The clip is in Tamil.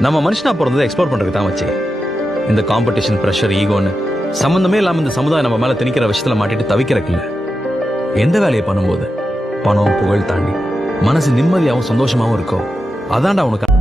நம்ம மனுஷனா பிறந்ததை எக்ஸ்ப்ளோர் பண்றதுக்கு தான் வச்சு. இந்த காம்படிஷன், பிரஷர், ஈகோன்னு சம்பந்தமே இல்லாம இந்த சமுதாயம் நம்ம மேல திணிக்கிற விஷயத்துல மாட்டிட்டு தவிக்கிறக்கில்ல. எந்த வேலையை பண்ணும்போது பணம் புகழ் தாண்டி மனசு நிம்மதியாகவும் சந்தோஷமாவும் இருக்கோ அதான்டா உனக்கு